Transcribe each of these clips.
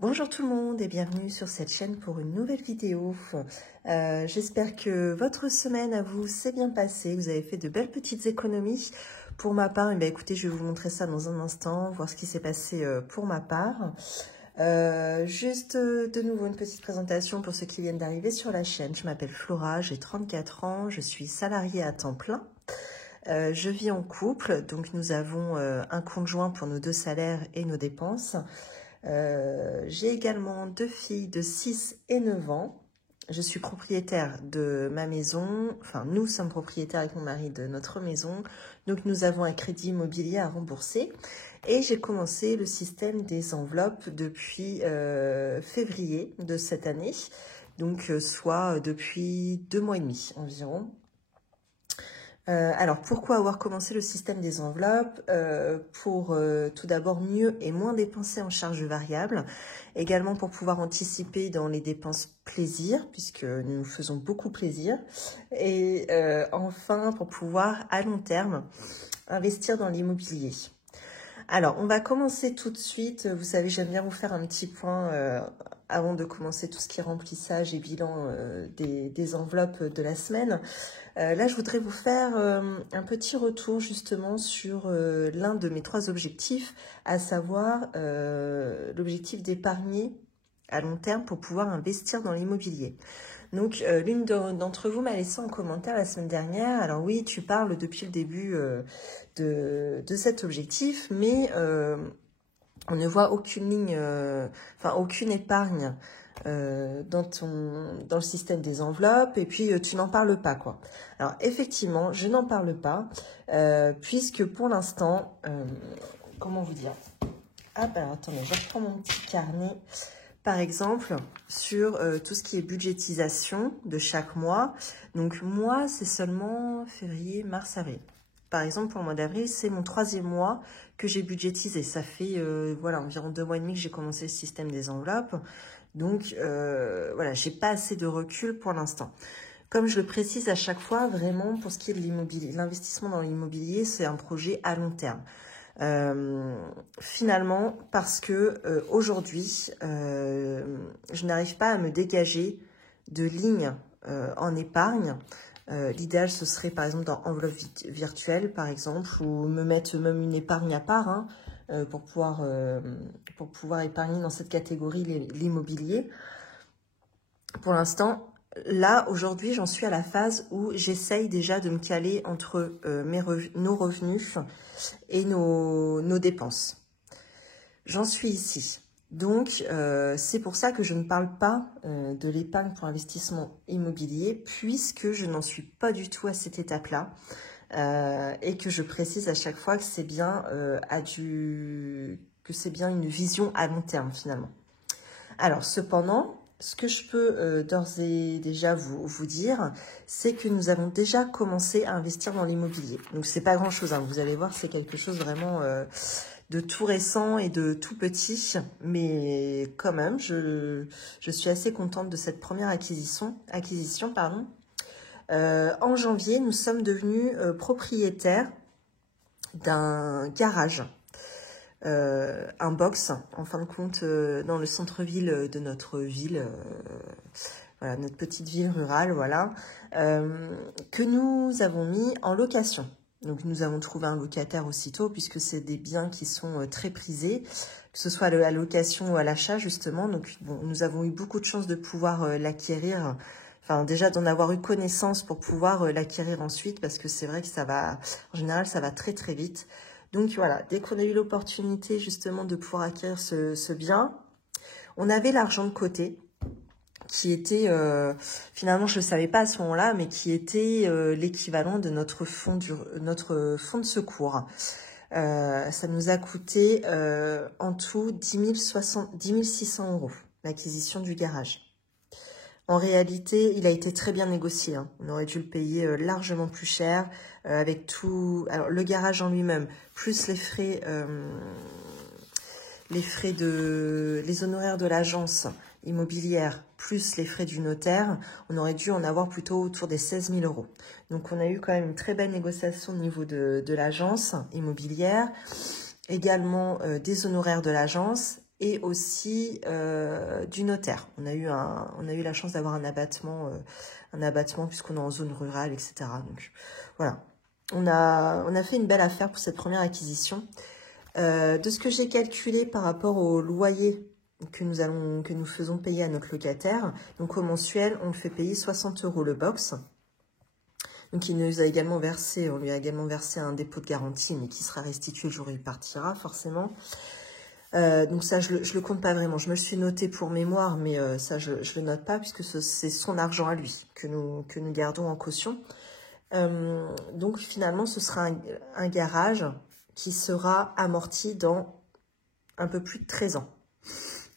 Bonjour tout le monde et bienvenue sur cette chaîne pour une nouvelle vidéo. J'espère que votre semaine à vous s'est bien passée, vous avez fait de belles petites économies. Pour ma part, écoutez, je vais vous montrer ça dans un instant, voir ce qui s'est passé pour ma part. Juste de nouveau une petite présentation pour ceux qui viennent d'arriver sur la chaîne. Je m'appelle Flora, j'ai 34 ans, je suis salariée à temps plein. Je vis en couple, donc nous avons un compte joint pour nos deux salaires et nos dépenses. J'ai également deux filles de 6 et 9 ans. Je suis propriétaire de ma maison, enfin nous sommes propriétaires avec mon mari de notre maison, donc nous avons un crédit immobilier à rembourser et j'ai commencé le système des enveloppes depuis février de cette année, donc soit depuis 2 mois et demi environ. Alors, pourquoi avoir commencé le système des enveloppes? Pour tout d'abord mieux et moins dépenser en charges variables, également pour pouvoir anticiper dans les dépenses plaisir, puisque nous faisons beaucoup plaisir, et enfin pour pouvoir à long terme investir dans l'immobilier. Alors, on va commencer tout de suite. Vous savez, j'aime bien vous faire un petit point avant de commencer tout ce qui est remplissage et bilan des enveloppes de la semaine. Là, je voudrais vous faire un petit retour justement sur l'un de mes 3 objectifs, à savoir l'objectif d'épargner à long terme pour pouvoir investir dans l'immobilier. Donc, l'une d'entre vous m'a laissé en commentaire la semaine dernière, alors oui, tu parles depuis le début de cet objectif, mais on ne voit aucune ligne, aucune épargne dans le système des enveloppes, et puis tu n'en parles pas, quoi. Alors effectivement, je n'en parle pas, puisque pour l'instant, comment vous dire? Ah ben attendez, je reprends mon petit carnet. Par exemple, sur tout ce qui est budgétisation de chaque mois. Donc moi, c'est seulement février, mars, avril. Par exemple, pour le mois d'avril, c'est mon 3e mois que j'ai budgétisé. Ça fait voilà, environ 2 mois et demi que j'ai commencé le système des enveloppes. Donc voilà, j'ai pas assez de recul pour l'instant. Comme je le précise à chaque fois, vraiment, pour ce qui est de l'immobilier, l'investissement dans l'immobilier, c'est un projet à long terme. Finalement, parce que aujourd'hui, je n'arrive pas à me dégager de lignes en épargne. L'idéal, ce serait par exemple dans enveloppe virtuelle, par exemple, ou me mettre même une épargne à part pour pouvoir épargner dans cette catégorie l'immobilier. Pour l'instant, là, aujourd'hui, j'en suis à la phase où j'essaye déjà de me caler entre nos revenus et nos dépenses. J'en suis ici. Donc, c'est pour ça que je ne parle pas de l'épargne pour investissement immobilier, puisque je n'en suis pas du tout à cette étape-là. Et que je précise à chaque fois que c'est bien, une vision à long terme, finalement. Alors, cependant, ce que je peux d'ores et déjà vous dire, c'est que nous avons déjà commencé à investir dans l'immobilier. Donc, c'est pas grand-chose, hein. Vous allez voir, c'est quelque chose vraiment de tout récent et de tout petit. Mais quand même, je suis assez contente de cette première acquisition. En janvier, nous sommes devenus propriétaires d'un garage. Un box, en fin de compte, dans le centre-ville de notre ville, voilà, notre petite ville rurale, voilà, que nous avons mis en location. Donc, nous avons trouvé un locataire aussitôt, puisque c'est des biens qui sont très prisés, que ce soit à la location ou à l'achat, justement. Donc, bon, nous avons eu beaucoup de chance de pouvoir l'acquérir, enfin, déjà d'en avoir eu connaissance pour pouvoir l'acquérir ensuite, parce que c'est vrai que en général, ça va très, très vite. Donc voilà, dès qu'on a eu l'opportunité justement de pouvoir acquérir ce bien, on avait l'argent de côté qui était, finalement je ne le savais pas à ce moment-là, mais qui était l'équivalent de notre fonds de secours. Ça nous a coûté en tout 10 600 € l'acquisition du garage. En réalité, il a été très bien négocié, hein. On aurait dû le payer largement plus cher, avec tout... Alors, le garage en lui-même, plus les honoraires de l'agence immobilière, plus les frais du notaire, on aurait dû en avoir plutôt autour des 16 000 €. Donc, on a eu quand même une très belle négociation au niveau de l'agence immobilière, également des honoraires de l'agence, et aussi du notaire. On a eu la chance d'avoir un abattement puisqu'on est en zone rurale, etc. Donc voilà, on a fait une belle affaire pour cette première acquisition. De ce que j'ai calculé par rapport au loyer que nous faisons payer à notre locataire, donc au mensuel, on le fait payer 60 € le box. Donc il nous a également versé, on lui a également versé un dépôt de garantie, mais qui sera restitué le jour où il partira, forcément. Donc ça, je le compte pas vraiment. Je me le suis noté pour mémoire, mais ça, je le note pas, puisque c'est son argent à lui, que nous gardons en caution. Donc finalement, ce sera un garage qui sera amorti dans un peu plus de 13 ans.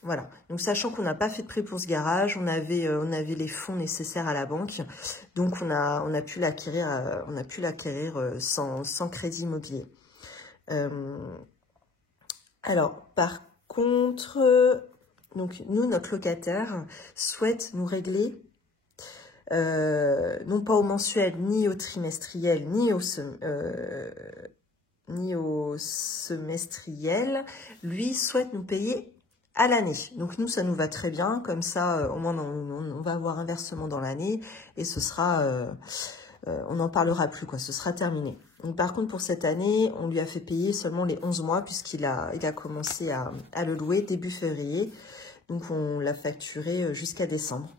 Voilà, donc sachant qu'on n'a pas fait de prêt pour ce garage, on avait les fonds nécessaires à la banque, donc on a pu l'acquérir sans crédit immobilier. Alors, par contre, donc nous, notre locataire souhaite nous régler, non pas au mensuel, ni au trimestriel, ni au semestriel, lui souhaite nous payer à l'année. Donc nous, ça nous va très bien, comme ça, au moins on va avoir un versement dans l'année et ce sera, on n'en parlera plus, quoi, ce sera terminé. Donc, par contre, pour cette année, on lui a fait payer seulement les 11 mois puisqu'il a commencé à le louer début février. Donc on l'a facturé jusqu'à décembre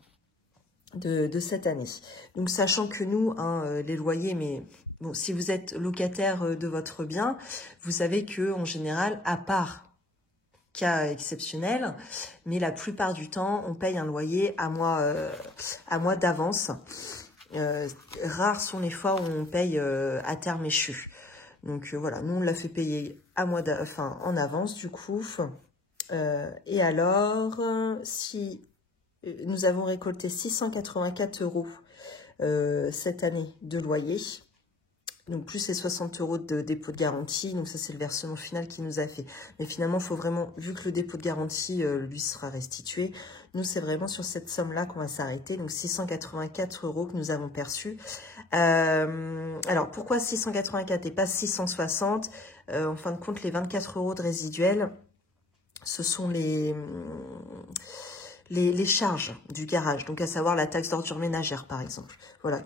de cette année. Donc sachant que nous, les loyers, mais bon, si vous êtes locataire de votre bien, vous savez que en général, à part cas exceptionnel, mais la plupart du temps, on paye un loyer à mois d'avance. Rares sont les fois où on paye à terme échu. Donc voilà, nous on l'a fait payer en avance du coup. Et alors, si nous avons récolté 684 € cette année de loyer, donc plus les 60 € de dépôt de garantie, donc ça c'est le versement final qu'il nous a fait. Mais finalement, il faut vraiment, vu que le dépôt de garantie lui sera restitué, nous c'est vraiment sur cette somme-là qu'on va s'arrêter, donc 684 € que nous avons perçus. Alors pourquoi 684 et pas 660? En fin de compte, les 24 € de résiduel, ce sont les charges du garage, donc à savoir la taxe d'ordure ménagère par exemple, voilà,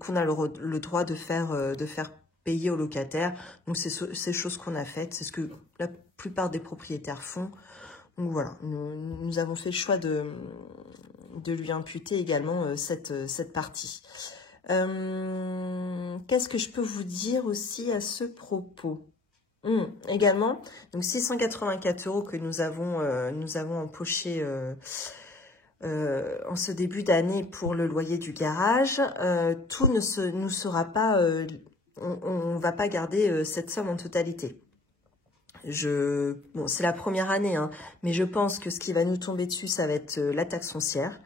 qu'on a le droit de faire payer aux locataires. Donc c'est ces choses qu'on a faites, c'est ce que la plupart des propriétaires font. Donc voilà, nous avons fait le choix de lui imputer également cette partie. Qu'est-ce que je peux vous dire aussi à ce propos? Également, donc 684 € que nous avons empoché en ce début d'année pour le loyer du garage. Tout nous sera pas, on va pas garder cette somme en totalité. Bon, c'est la première année, hein, mais je pense que ce qui va nous tomber dessus, ça va être la taxe foncière.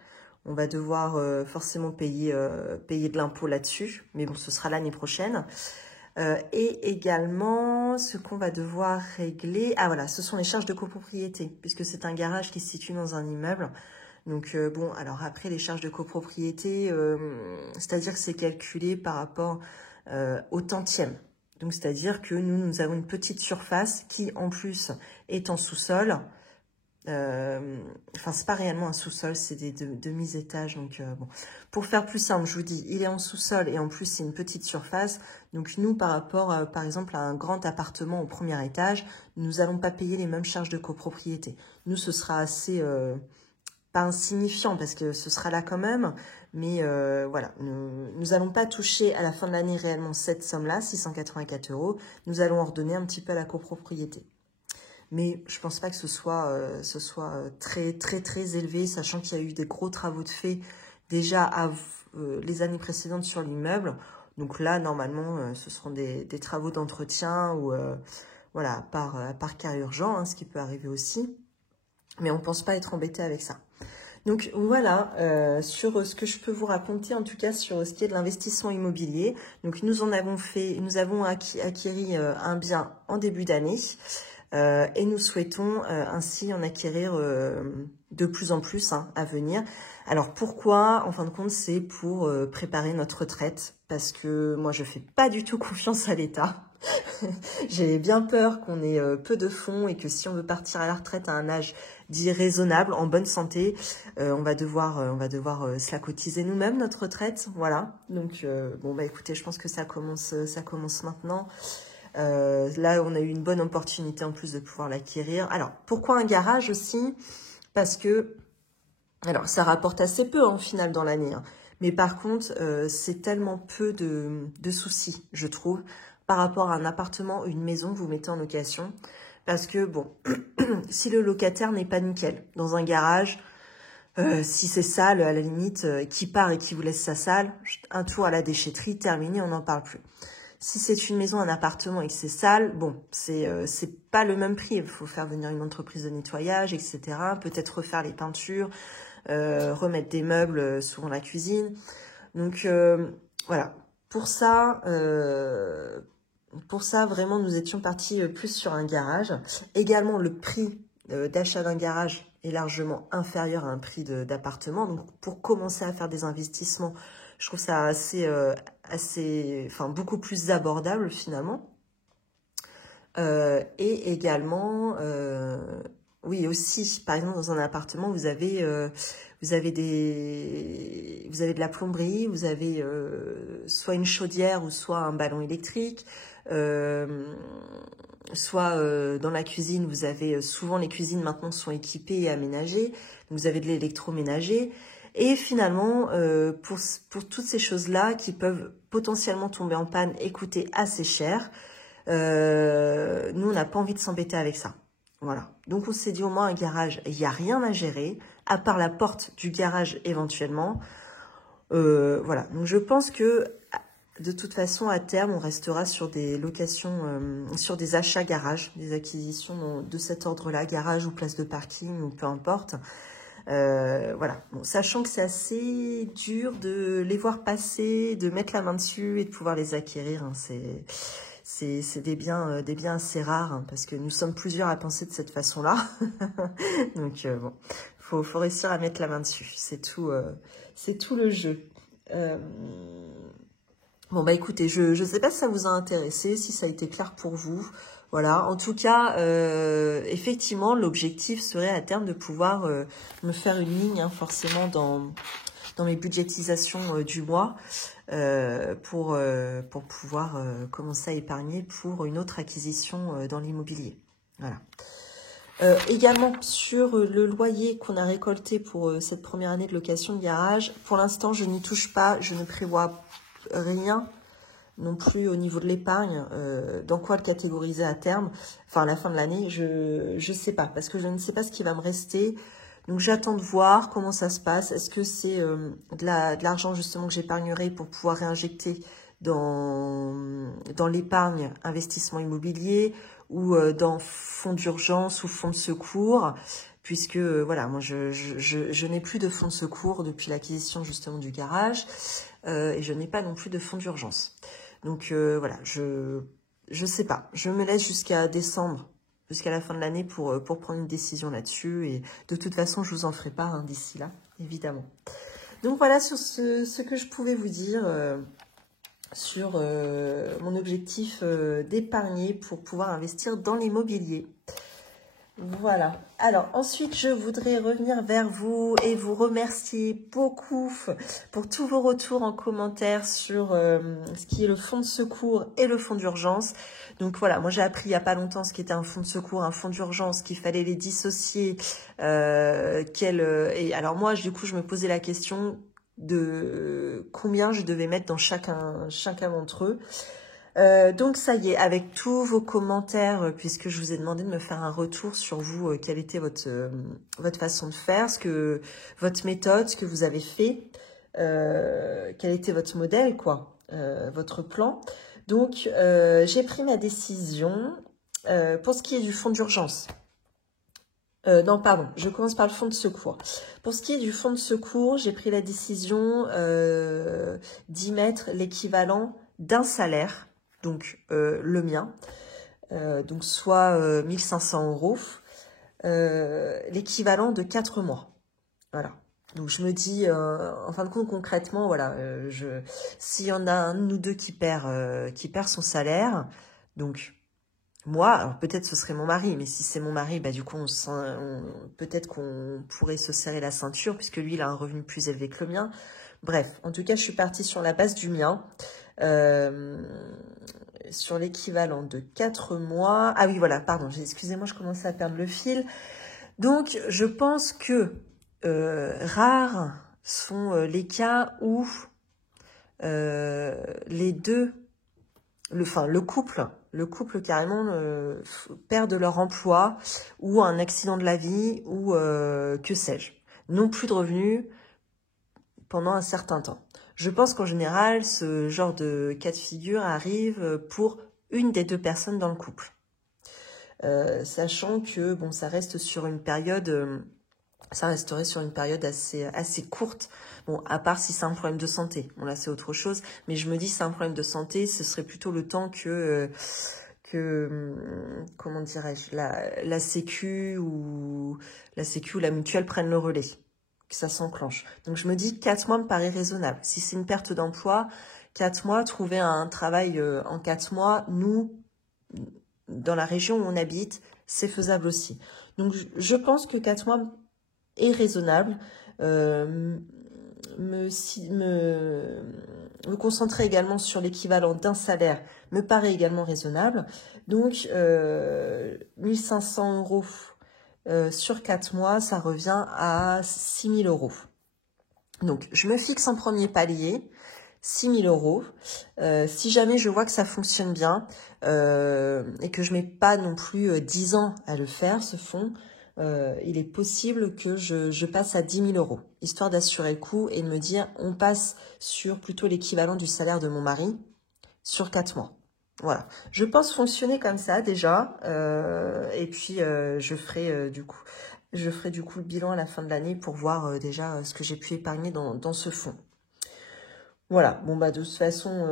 On va devoir forcément payer de l'impôt là-dessus, mais bon, ce sera l'année prochaine. Et également, ce qu'on va devoir régler, voilà, ce sont les charges de copropriété, puisque c'est un garage qui se situe dans un immeuble. Donc bon, alors après les charges de copropriété, c'est-à-dire que c'est calculé par rapport au tantième. Donc c'est-à-dire que nous avons une petite surface qui en plus est en sous-sol. Enfin, c'est pas réellement un sous-sol, c'est des demi-étages. Donc bon, pour faire plus simple, je vous dis, il est en sous-sol et en plus c'est une petite surface. Donc nous, par rapport, par exemple, à un grand appartement au premier étage, nous n'allons pas payer les mêmes charges de copropriété. Nous, ce sera assez pas insignifiant parce que ce sera là quand même, mais voilà, nous n'allons pas toucher à la fin de l'année réellement cette somme-là, 684 €. Nous allons ordonner un petit peu à la copropriété. Mais je pense pas que ce soit très très très élevé, sachant qu'il y a eu des gros travaux de fait déjà les années précédentes sur l'immeuble. Donc là, normalement, ce seront des travaux d'entretien ou voilà, à part cas urgent, hein, ce qui peut arriver aussi. Mais on pense pas être embêté avec ça. Donc voilà, sur ce que je peux vous raconter, en tout cas sur ce qui est de l'investissement immobilier. Donc nous avons acquis un bien en début d'année et nous souhaitons ainsi en acquérir de plus en plus à venir. Alors pourquoi? En fin de compte, c'est pour préparer notre retraite, parce que moi, je fais pas du tout confiance à l'État. J'ai bien peur qu'on ait peu de fonds et que si on veut partir à la retraite à un âge dit raisonnable, en bonne santé, on va devoir se la cotiser nous-mêmes, notre retraite. Voilà. Donc, bon, bah écoutez, je pense que ça commence maintenant. Là, on a eu une bonne opportunité en plus de pouvoir l'acquérir. Alors, pourquoi un garage aussi? Parce que, alors, ça rapporte assez peu en final dans l'année. Mais par contre, c'est tellement peu de soucis, je trouve, par rapport à un appartement ou une maison que vous mettez en location. Parce que, bon, si le locataire n'est pas nickel, dans un garage, si c'est sale, à la limite, qui part et qui vous laisse sa salle, un tour à la déchetterie, terminé, on n'en parle plus. Si c'est une maison, un appartement et que c'est sale, bon, c'est pas le même prix. Il faut faire venir une entreprise de nettoyage, etc. Peut-être refaire les peintures, remettre des meubles, souvent la cuisine. Donc, voilà. Pour ça, vraiment, nous étions partis plus sur un garage. Également, le prix d'achat d'un garage est largement inférieur à un prix d'appartement. Donc, pour commencer à faire des investissements, je trouve ça beaucoup plus abordable finalement. Et également, oui aussi, par exemple dans un appartement, vous avez de la plomberie, vous avez soit une chaudière ou soit un ballon électrique. Soit dans la cuisine, vous avez souvent les cuisines maintenant sont équipées et aménagées. Vous avez de l'électroménager. Et finalement, pour toutes ces choses-là qui peuvent potentiellement tomber en panne et coûter assez cher, nous, on n'a pas envie de s'embêter avec ça. Voilà. Donc, on s'est dit au moins un garage, il n'y a rien à gérer, à part la porte du garage éventuellement. Voilà. Donc, je pense que de toute façon, à terme, on restera sur des locations, sur des achats garage, des acquisitions de cet ordre-là, garage ou place de parking ou peu importe. Voilà, bon, sachant que c'est assez dur de les voir passer, de mettre la main dessus et de pouvoir les acquérir. C'est des biens assez rares parce que nous sommes plusieurs à penser de cette façon-là. Donc bon, faut réussir à mettre la main dessus. C'est tout le jeu. Bon bah écoutez, je sais pas si ça vous a intéressé, si ça a été clair pour vous. Voilà, en tout cas, effectivement, l'objectif serait à terme de pouvoir me faire une ligne, forcément, dans mes budgétisations du mois pour pouvoir commencer à épargner pour une autre acquisition dans l'immobilier. Voilà. Également, sur le loyer qu'on a récolté pour cette première année de location de garage, pour l'instant, je n'y touche pas, je ne prévois rien non plus au niveau de l'épargne, dans quoi le catégoriser à terme, enfin à la fin de l'année, je sais pas, parce que je ne sais pas ce qui va me rester, donc j'attends de voir comment ça se passe, est-ce que c'est de l'argent justement que j'épargnerai pour pouvoir réinjecter dans l'épargne investissement immobilier ou dans fonds d'urgence ou fonds de secours, puisque voilà, moi je n'ai plus de fonds de secours depuis l'acquisition justement du garage, et je n'ai pas non plus de fonds d'urgence. Donc voilà, je sais pas. Je me laisse jusqu'à décembre, jusqu'à la fin de l'année pour prendre une décision là-dessus. Et de toute façon, je vous en ferai part d'ici là, évidemment. Donc voilà sur ce que je pouvais vous dire sur mon objectif d'épargner pour pouvoir investir dans l'immobilier. Voilà. Alors ensuite, je voudrais revenir vers vous et vous remercier beaucoup pour tous vos retours en commentaire sur ce qui est le fonds de secours et le fonds d'urgence. Donc voilà, moi j'ai appris il n'y a pas longtemps ce qu'était un fonds de secours, un fonds d'urgence, qu'il fallait les dissocier. Et alors moi, du coup, je me posais la question de combien je devais mettre dans chacun d'entre eux. Donc ça y est, avec tous vos commentaires, puisque je vous ai demandé de me faire un retour sur vous, quelle était votre façon de faire, votre méthode, ce que vous avez fait, quel était votre modèle, quoi, votre plan. Donc j'ai pris ma décision pour ce qui est du fonds d'urgence. Non, pardon, je commence par le fonds de secours. Pour ce qui est du fonds de secours, j'ai pris la décision d'y mettre l'équivalent d'un salaire, donc le mien, donc soit 1500 €. l'équivalent de 4 mois. Voilà. Donc je me dis, en fin de compte, concrètement, voilà, s'il y en a un ou deux qui perd son salaire, donc moi, alors peut-être ce serait mon mari, mais si c'est mon mari, bah du coup, peut-être qu'on pourrait se serrer la ceinture, puisque lui, il a un revenu plus élevé que le mien. Bref, en tout cas, je suis partie sur la base du mien, sur l'équivalent de 4 mois. Ah oui, voilà, pardon, excusez-moi, je commençais à perdre le fil. Donc, je pense que rares sont les cas où les deux, le couple carrément perdent leur emploi ou un accident de la vie ou que sais-je, n'ont plus de revenus pendant un certain temps. Je pense qu'en général, ce genre de cas de figure arrive pour une des deux personnes dans le couple. Sachant que bon, ça reste sur une période... ça resterait sur une période assez courte. Bon, à part si c'est un problème de santé. Bon, là, c'est autre chose. Mais je me dis, si c'est un problème de santé, ce serait plutôt le temps que comment dirais-je, la Sécu ou la mutuelle prennent le relais, que ça s'enclenche. Donc, je me dis, 4 mois me paraît raisonnable. Si c'est une perte d'emploi, 4 mois, trouver un travail en 4 mois, nous, dans la région où on habite, c'est faisable aussi. Donc, je pense que 4 mois est raisonnable. Me concentrer également sur l'équivalent d'un salaire me paraît également raisonnable. Donc, 1500 € sur 4 mois, ça revient à 6000 €. Donc, je me fixe en premier palier, 6000 €. Si jamais je vois que ça fonctionne bien et que je mets pas non plus 10 ans à le faire, ce fonds, il est possible que je passe à 10 000 €, histoire d'assurer le coup et de me dire, on passe sur plutôt l'équivalent du salaire de mon mari sur 4 mois. Voilà. Je pense fonctionner comme ça déjà. Et puis, je ferai du coup le bilan à la fin de l'année pour voir déjà ce que j'ai pu épargner dans ce fonds. Voilà, bon bah de toute façon,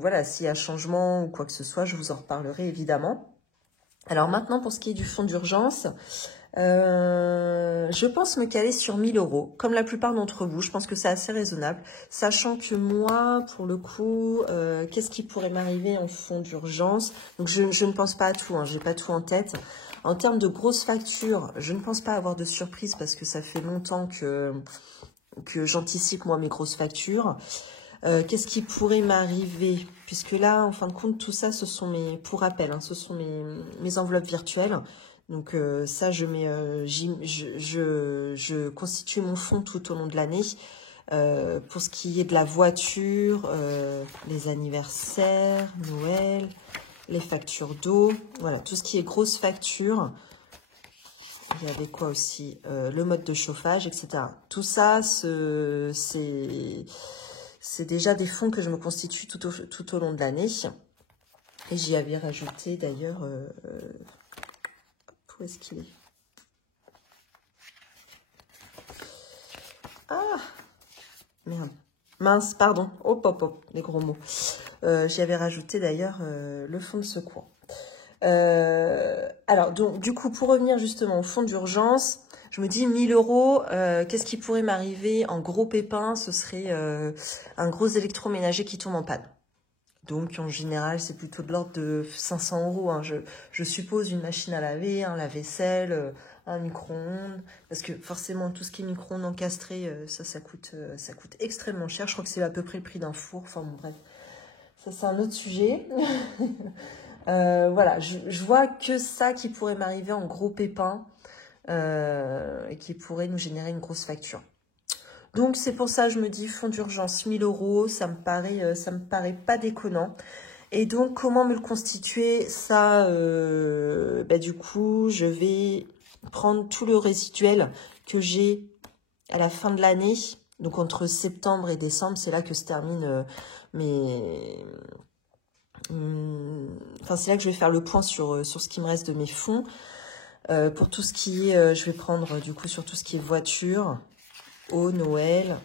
voilà, s'il y a changement ou quoi que ce soit, je vous en reparlerai évidemment. Alors maintenant, pour ce qui est du fonds d'urgence, je pense me caler sur 1000 €, comme la plupart d'entre vous. Je pense que c'est assez raisonnable, sachant que moi, pour le coup, qu'est-ce qui pourrait m'arriver en fonds d'urgence? Donc je ne pense pas à tout, hein, j'ai pas tout en tête. En termes de grosses factures, je ne pense pas avoir de surprise parce que ça fait longtemps que j'anticipe moi mes grosses factures. Qu'est-ce qui pourrait m'arriver? Puisque là, en fin de compte, tout ça, ce sont pour rappel, hein, ce sont mes enveloppes virtuelles. Donc ça, je constitue mon fonds tout au long de l'année. Pour ce qui est de la voiture, les anniversaires, Noël, les factures d'eau, voilà, tout ce qui est grosses factures. Il y avait quoi aussi? Le mode de chauffage, etc. Tout ça, c'est déjà des fonds que je me constitue tout au long de l'année. Et j'y avais rajouté d'ailleurs... où est-ce qu'il est? Ah! Merde. Mince, pardon. Hop, hop, hop, les gros mots. J'y avais rajouté d'ailleurs le fonds de secours. Alors, donc, du coup, pour revenir justement au fonds d'urgence, je me dis 1000 €, qu'est-ce qui pourrait m'arriver en gros pépin? Ce serait un gros électroménager qui tombe en panne. Donc, en général, c'est plutôt de l'ordre de 500 €. Hein. Je suppose une machine à laver, un lave-vaisselle, un micro-ondes. Parce que forcément, tout ce qui est micro-ondes encastré, ça coûte extrêmement cher. Je crois que c'est à peu près le prix d'un four. Enfin, bon, bref. Ça, c'est un autre sujet. Voilà, je vois que ça qui pourrait m'arriver en gros pépin et qui pourrait nous générer une grosse facture. Donc c'est pour ça que je me dis fonds d'urgence 1000 €, ça me paraît pas déconnant. Et donc comment me le constituer? Ça, du coup, je vais prendre tout le résiduel que j'ai à la fin de l'année. Donc entre septembre et décembre, c'est là que se termine Enfin, c'est là que je vais faire le point sur ce qui me reste de mes fonds. Pour tout ce qui est, je vais prendre du coup sur tout ce qui est voiture, eau, Noël,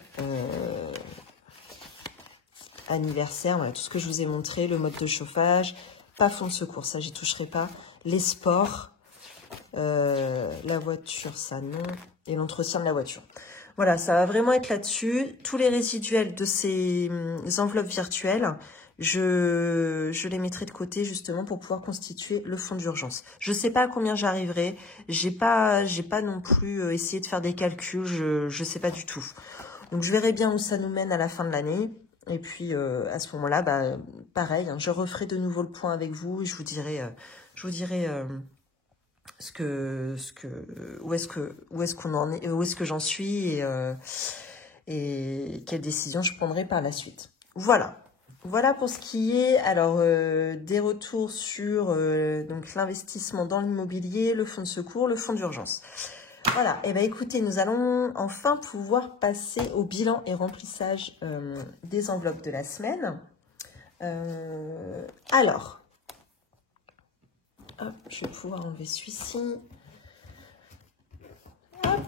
anniversaire, voilà, tout ce que je vous ai montré, le mode de chauffage, pas fonds de secours, ça j'y toucherai pas, les sports, La voiture, ça non. Et l'entretien de la voiture. Voilà, ça va vraiment être là-dessus. Tous les résiduels de ces enveloppes virtuelles, je les mettrai de côté justement pour pouvoir constituer le fonds d'urgence. Je sais pas à combien j'arriverai. J'ai pas non plus essayé de faire des calculs. Je sais pas du tout. Donc je verrai bien où ça nous mène à la fin de l'année. Et puis à ce moment-là, bah, pareil, hein, je referai de nouveau le point avec vous et je vous dirai où est-ce que j'en suis et quelles décisions je prendrai par la suite. Voilà pour ce qui est alors des retours sur donc l'investissement dans l'immobilier, le fonds de secours, le fonds d'urgence. Voilà, et bien écoutez, nous allons enfin pouvoir passer au bilan et remplissage des enveloppes de la semaine. Alors, hop, je vais pouvoir enlever celui-ci.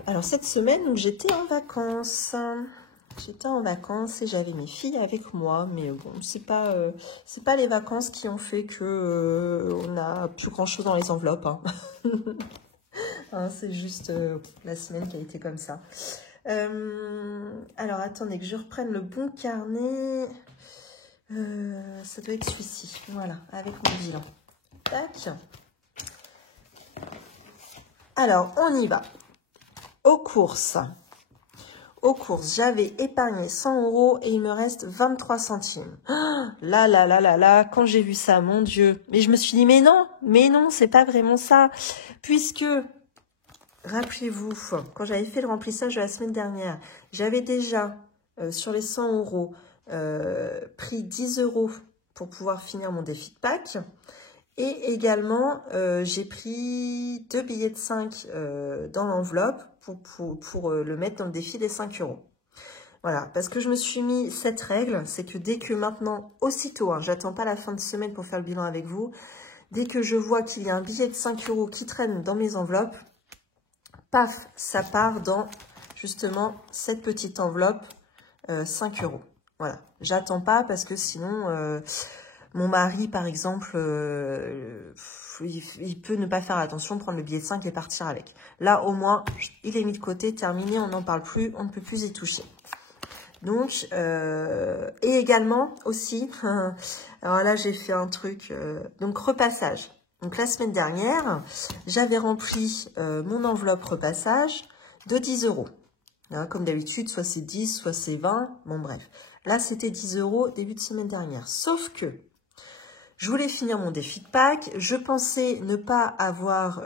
Alors cette semaine, j'étais en vacances. J'étais en vacances et j'avais mes filles avec moi, mais bon, c'est pas les vacances qui ont fait que on n'a plus grand chose dans les enveloppes. Hein. Hein, c'est juste la semaine qui a été comme ça. Alors attendez que je reprenne le bon carnet. Ça doit être celui-ci. Voilà, avec mon bilan. Tac. Alors on y va. Aux courses, j'avais épargné 100 € et il me reste 23 centimes. Là, quand j'ai vu ça, mon Dieu. Mais je me suis dit, mais non, c'est pas vraiment ça. Puisque, rappelez-vous, quand j'avais fait le remplissage de la semaine dernière, j'avais déjà, sur les 100 € pris 10 € pour pouvoir finir mon défi de Pâques. Et également, j'ai pris 2 billets de 5 dans l'enveloppe pour le mettre dans le défi des 5 €. Voilà, parce que je me suis mis cette règle, c'est que dès que maintenant, aussitôt, hein, j'attends pas la fin de semaine pour faire le bilan avec vous, dès que je vois qu'il y a un billet de 5 € qui traîne dans mes enveloppes, paf, ça part dans justement cette petite enveloppe 5 €. Voilà, j'attends pas parce que sinon... mon mari, par exemple, il peut ne pas faire attention, prendre le billet de 5 et partir avec. Là, au moins, il est mis de côté, terminé, on n'en parle plus, on ne peut plus y toucher. Donc, et également, aussi, alors là, j'ai fait un truc, donc repassage. Donc, la semaine dernière, j'avais rempli mon enveloppe repassage de 10 €. Hein, comme d'habitude, soit c'est 10, soit c'est 20, bon bref. Là, c'était 10 € début de semaine dernière. Sauf que, je voulais finir mon défi de Pâques. Je pensais ne pas avoir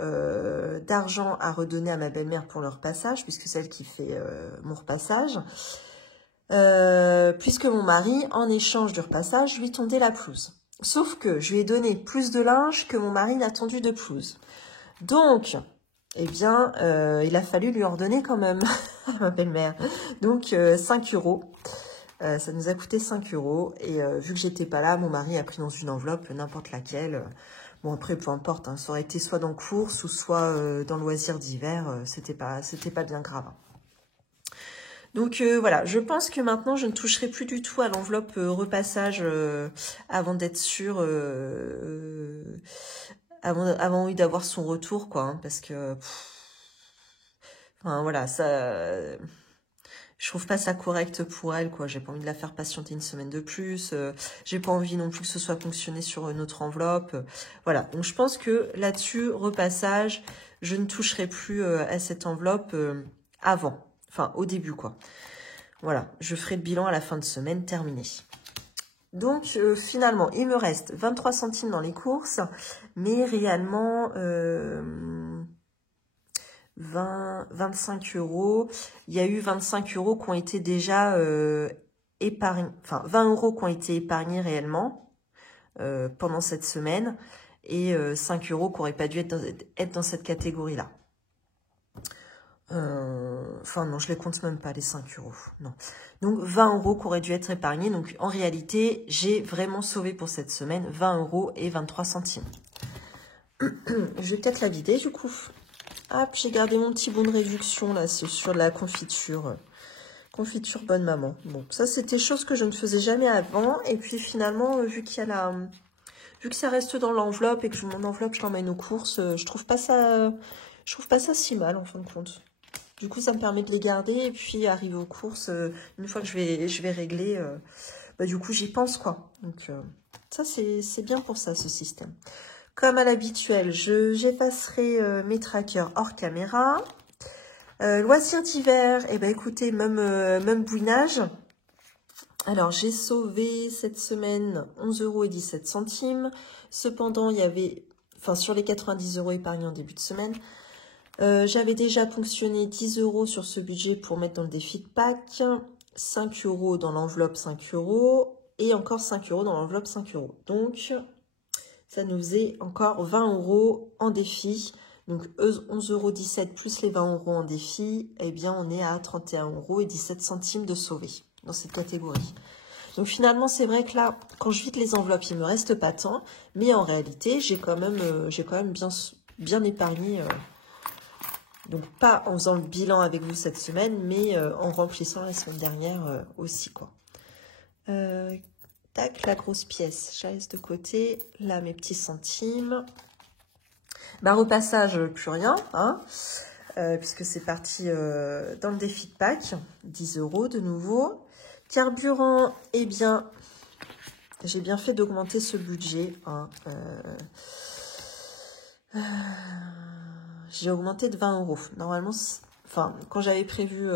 d'argent à redonner à ma belle-mère pour le repassage, puisque c'est elle qui fait mon repassage. Puisque mon mari, en échange du repassage, lui tondait la pelouse. Sauf que je lui ai donné plus de linge que mon mari n'a tendu de pelouse. Donc, eh bien, il a fallu lui en redonner quand même à ma belle-mère. Donc, 5 €. Ça nous a coûté 5 € et vu que j'étais pas là, mon mari a pris dans une enveloppe n'importe laquelle. Bon après peu importe, hein, ça aurait été soit dans course ou soit dans loisirs d'hiver, c'était pas bien grave. Donc voilà, je pense que maintenant je ne toucherai plus du tout à l'enveloppe repassage avant d'être sûre, avant oui, d'avoir son retour quoi, hein, parce que enfin voilà ça. Je trouve pas ça correct pour elle, quoi. J'ai pas envie de la faire patienter une semaine de plus. J'ai pas envie non plus que ce soit fonctionné sur notre enveloppe. Voilà. Donc, je pense que là-dessus, repassage, je ne toucherai plus à cette enveloppe avant. Enfin, au début, quoi. Voilà. Je ferai le bilan à la fin de semaine, terminé. Donc, finalement, il me reste 23 centimes dans les courses, mais réellement... 25 €. Il y a eu 25 € qui ont été déjà épargnés, enfin 20 € qui ont été épargnés réellement pendant cette semaine et 5 € qui n'auraient pas dû être dans cette catégorie-là. Enfin non, je les compte même pas les 5 €. Non. Donc 20 € qui auraient dû être épargnés. Donc en réalité, j'ai vraiment sauvé pour cette semaine 20 € et 23 centimes. Je vais peut-être la vider du coup. Ah, puis j'ai gardé mon petit bon de réduction là, sur la confiture. Confiture bonne maman. Bon, ça c'était chose que je ne faisais jamais avant. Et puis finalement, vu que ça reste dans l'enveloppe et que mon enveloppe, je l'emmène aux courses, je trouve pas ça Je trouve pas ça si mal en fin de compte. Du coup, ça me permet de les garder et puis arriver aux courses, une fois que je vais régler, bah, du coup, j'y pense, quoi. Donc, ça, c'est bien pour ça, ce système. Comme à l'habituel, j'effacerai mes trackers hors caméra. Loisirs d'hiver, et ben écoutez, même bouinage. Alors, j'ai sauvé cette semaine 11,17 €. Cependant, il y avait, enfin, sur les 90 € épargnés en début de semaine, j'avais déjà ponctionné 10 € sur ce budget pour mettre dans le défi de Pâques, 5 € dans l'enveloppe 5 € et encore 5 € dans l'enveloppe 5 €. Donc, ça nous faisait encore 20 € en défi. Donc, 11,17 € plus les 20 € en défi, eh bien, on est à 31,17 € de sauvé dans cette catégorie. Donc, finalement, c'est vrai que là, quand je vide les enveloppes, il ne me reste pas tant. Mais en réalité, j'ai quand même bien épargné. Donc, pas en faisant le bilan avec vous cette semaine, mais en remplissant la semaine dernière aussi, quoi. Tac, la grosse pièce, je la laisse de côté. Là, mes petits centimes. Bah, repassage, plus rien, hein, puisque c'est parti dans le défi de Pâques. 10 € de nouveau. Carburant, eh bien, j'ai bien fait d'augmenter ce budget, hein, j'ai augmenté de 20 €. Normalement, enfin, quand j'avais prévu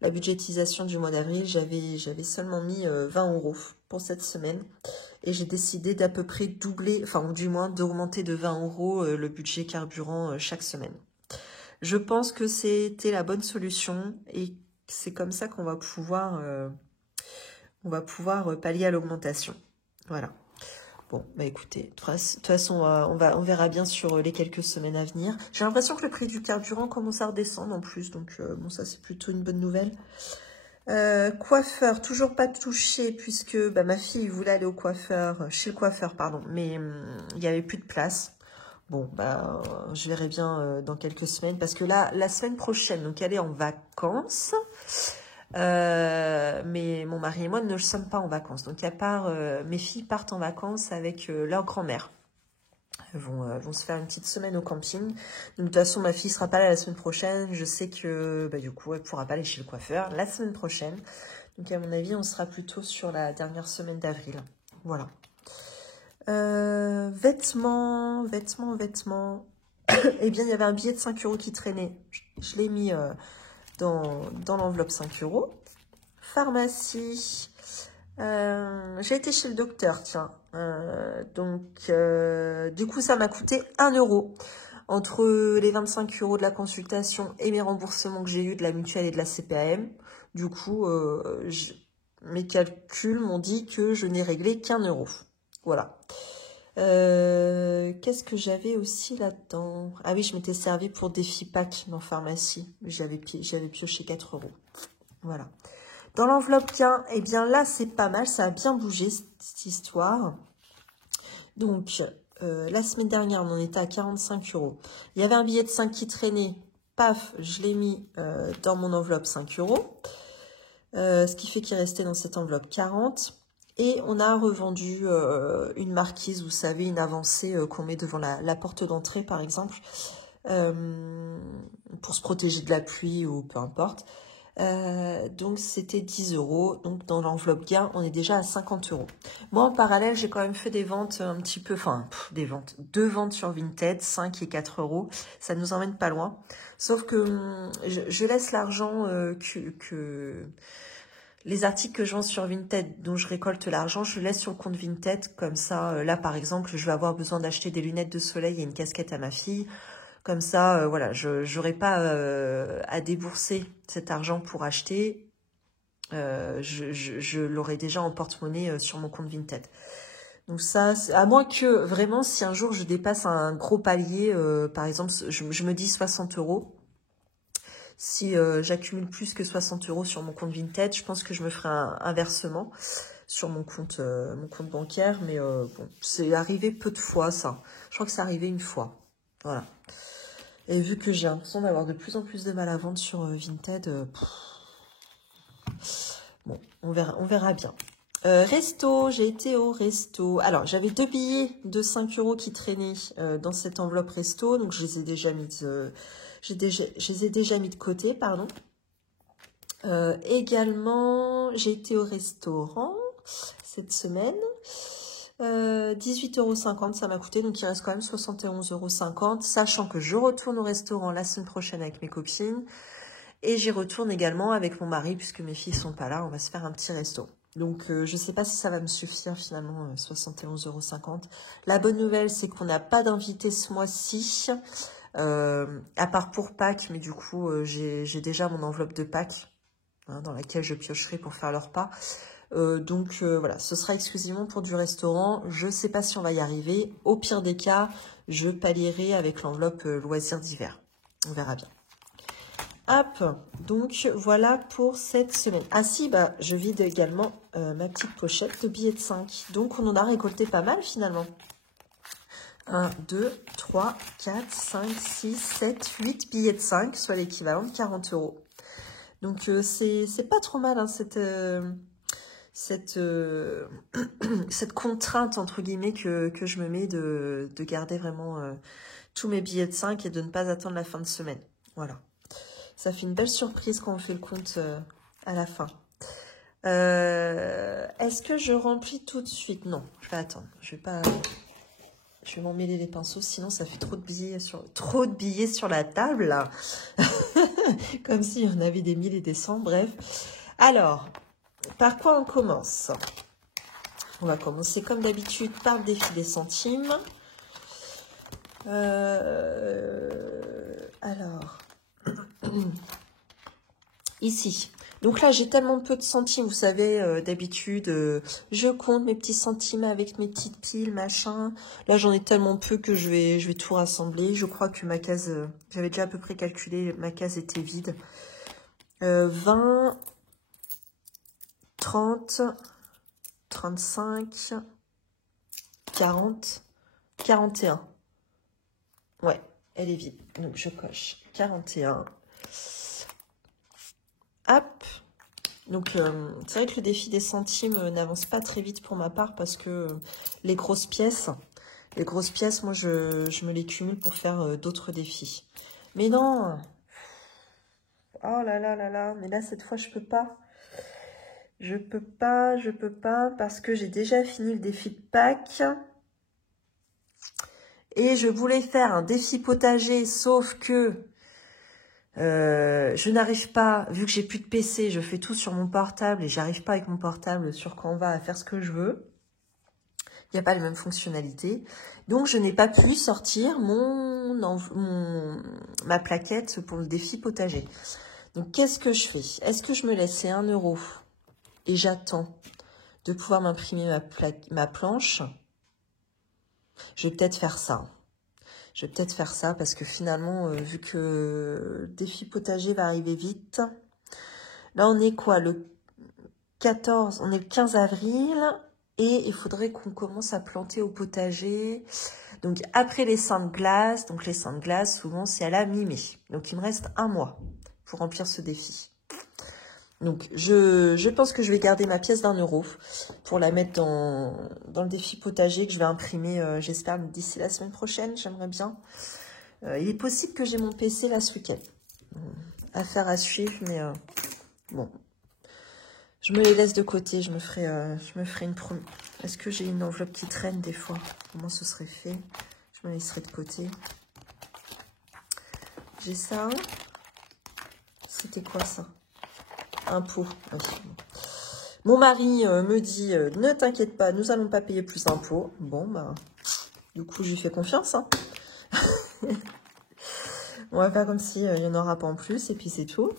la budgétisation du mois d'avril, j'avais seulement mis 20 € pour cette semaine. Et j'ai décidé d'à peu près doubler, enfin, ou du moins d'augmenter de 20 € le budget carburant chaque semaine. Je pense que c'était la bonne solution et c'est comme ça qu'on va pouvoir pallier à l'augmentation. Voilà. Bon, bah écoutez, de toute façon, on verra bien sur les quelques semaines à venir. J'ai l'impression que le prix du carburant commence à redescendre en plus, donc bon, ça c'est plutôt une bonne nouvelle. Coiffeur, toujours pas touché puisque bah, ma fille voulait aller au coiffeur, chez le coiffeur, pardon, mais il n'y avait plus de place. Bon, bah, je verrai bien dans quelques semaines parce que là, la semaine prochaine, donc elle est en vacances. Mais mon mari et moi ne sommes pas en vacances. Donc, à part, mes filles partent en vacances avec leur grand-mère. Elles vont se faire une petite semaine au camping. Donc, de toute façon, ma fille sera pas là la semaine prochaine. Je sais que, bah, du coup, elle pourra pas aller chez le coiffeur la semaine prochaine. Donc, à mon avis, on sera plutôt sur la dernière semaine d'avril. Voilà. Vêtements. Eh bien, il y avait un billet de 5 € qui traînait. Je l'ai mis dans l'enveloppe 5 €. Pharmacie. J'ai été chez le docteur, tiens. Donc, du coup, ça m'a coûté 1 €. Entre les 25 € de la consultation et mes remboursements que j'ai eu de la mutuelle et de la CPAM. Du coup, mes calculs m'ont dit que je n'ai réglé qu'1 €. Voilà. Qu'est-ce que j'avais aussi là-dedans? Ah oui, je m'étais servi pour défi Pâques dans pharmacie. J'avais pioché 4 €. Voilà. Dans l'enveloppe 1, eh bien là, c'est pas mal. Ça a bien bougé, cette histoire. Donc, la semaine dernière, on en était à 45 €. Il y avait un billet de 5 qui traînait. Paf, je l'ai mis dans mon enveloppe 5 €. Ce qui fait qu'il restait dans cette enveloppe 40. Et on a revendu une marquise, vous savez, une avancée qu'on met devant la porte d'entrée, par exemple, pour se protéger de la pluie ou peu importe. Donc, c'était 10 €. Donc, dans l'enveloppe gain, on est déjà à 50 €. Moi, en parallèle, j'ai quand même fait des ventes un petit peu... Enfin, des ventes. 2 ventes sur Vinted, 5 et 4 €. Ça nous emmène pas loin. Sauf que je laisse l'argent les articles que je vends sur Vinted, dont je récolte l'argent, je le laisse sur le compte Vinted. Comme ça, là, par exemple, je vais avoir besoin d'acheter des lunettes de soleil et une casquette à ma fille. Comme ça, voilà, je n'aurai pas à débourser cet argent pour acheter. Je l'aurai déjà en porte-monnaie sur mon compte Vinted. Donc ça, à moins que vraiment, si un jour je dépasse un gros palier, par exemple, je me dis 60 €. Si j'accumule plus que 60 € sur mon compte Vinted, je pense que je me ferai un versement sur mon compte bancaire. Mais bon, c'est arrivé peu de fois, ça. Je crois que c'est arrivé une fois. Voilà. Et vu que j'ai l'impression d'avoir de plus en plus de mal à vendre sur Vinted, bon, on verra bien. Resto, j'ai été au resto. Alors, j'avais 2 billets de 5 € qui traînaient dans cette enveloppe resto. Donc, je les ai déjà mis je les ai déjà mis de côté, pardon. Également, j'ai été au restaurant cette semaine. 18,50 € ça m'a coûté, donc il reste quand même 71,50 €, sachant que je retourne au restaurant la semaine prochaine avec mes copines. Et j'y retourne également avec mon mari, puisque mes filles sont pas là, on va se faire un petit resto. Donc, je sais pas si ça va me suffire finalement, 71,50 €. La bonne nouvelle, c'est qu'on n'a pas d'invité ce mois-ci, à part pour Pâques, mais du coup, j'ai déjà mon enveloppe de Pâques, hein, dans laquelle je piocherai pour faire le repas. Donc, voilà, ce sera exclusivement pour du restaurant. Je sais pas si on va y arriver. Au pire des cas, je pallierai avec l'enveloppe loisirs d'hiver. On verra bien. Hop, donc voilà pour cette semaine. Ah si, bah, je vide également ma petite pochette de billets de 5. Donc on en a récolté pas mal finalement. 1, 2, 3, 4, 5, 6, 7, 8 billets de 5, soit l'équivalent de 40 €. Donc c'est pas trop mal, hein, cette contrainte entre guillemets que je me mets de garder vraiment tous mes billets de 5 et de ne pas attendre la fin de semaine. Voilà. Ça fait une belle surprise quand on fait le compte à la fin. Est-ce que je remplis tout de suite? Non, je vais attendre. Je vais m'emmêler les pinceaux, sinon ça fait trop de billets sur la table, là. Comme s'il y en avait des 1000 et des 100, bref. Alors, par quoi on commence? On va commencer comme d'habitude par le défi des centimes. Alors... Ici. Donc là, j'ai tellement peu de centimes, vous savez, d'habitude, je compte mes petits centimes avec mes petites piles, machin. Là, j'en ai tellement peu que je vais tout rassembler. Je crois que ma case, j'avais déjà à peu près calculé, ma case était vide. 20, 30, 35, 40, 41. Ouais, elle est vide. Donc, je coche 41. Hop. Donc, c'est vrai que le défi des centimes n'avance pas très vite pour ma part parce que les grosses pièces, moi, je me les cumule pour faire d'autres défis. Mais non! Oh là là là là! Mais là, cette fois, je peux pas. Je peux pas parce que j'ai déjà fini le défi de Pâques. Et je voulais faire un défi potager, sauf que... je n'arrive pas, vu que j'ai plus de PC, je fais tout sur mon portable et j'arrive pas avec mon portable sur Canva à faire ce que je veux. Il n'y a pas les mêmes fonctionnalités. Donc, je n'ai pas pu sortir ma plaquette pour le défi potager. Donc, qu'est-ce que je fais? Est-ce que je me laisse 1 € et j'attends de pouvoir m'imprimer ma planche? Je vais peut-être faire ça. Je vais peut-être faire ça parce que finalement, vu que le défi potager va arriver vite. Là, on est quoi? Le 14, on est le 15 avril. Et il faudrait qu'on commence à planter au potager. Donc, après les seins de glace. Donc, les seins de glace, souvent, c'est à la mi-mai. Donc, il me reste 1 mois pour remplir ce défi. Donc, je pense que je vais garder ma pièce d'1 € pour la mettre dans le défi potager que je vais imprimer, j'espère, d'ici la semaine prochaine. J'aimerais bien. Il est possible que j'ai mon PC là ce week-end. Affaire à suivre, mais bon. Je me les laisse de côté. Je me ferai une première. Est-ce que j'ai une enveloppe qui traîne des fois? Comment ce serait fait? Je me laisserai de côté. J'ai ça. C'était quoi ça? Un pot. Okay. Mon mari me dit, ne t'inquiète pas, nous allons pas payer plus d'impôts. Bon, bah, du coup, je lui fais confiance. Hein. On va faire comme si il n'y en aura pas en plus, et puis c'est tout.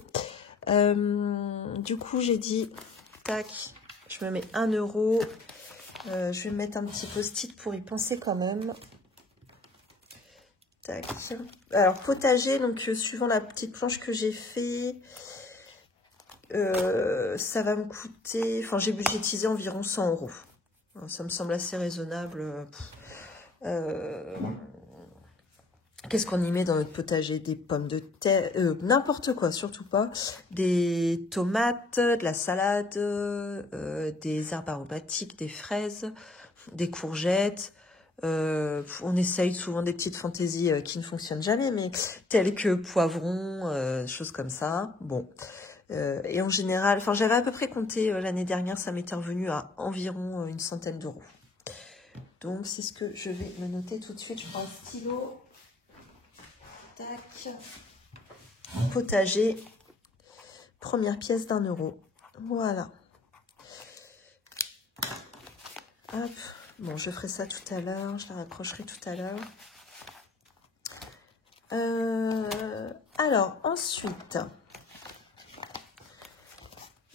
Du coup, j'ai dit, tac, je me mets 1 €. Je vais mettre un petit post-it pour y penser quand même. Tac. Alors, potager, donc suivant la petite planche que j'ai fait... ça va me coûter... Enfin, j'ai budgétisé environ 100 €. Ça me semble assez raisonnable. Qu'est-ce qu'on y met dans notre potager? Des pommes de terre, n'importe quoi, surtout pas. Des tomates, de la salade, des herbes aromatiques, des fraises, des courgettes. On essaye souvent des petites fantaisies qui ne fonctionnent jamais, mais telles que poivrons, choses comme ça. Bon. Et en général, enfin j'avais à peu près compté l'année dernière, ça m'était revenu à environ une centaine d'euros. Donc c'est ce que je vais me noter tout de suite. Je prends un stylo. Tac. Potager. Première pièce d'1 €. Voilà. Hop. Bon, je ferai ça tout à l'heure. Je la rapprocherai tout à l'heure. Alors, ensuite.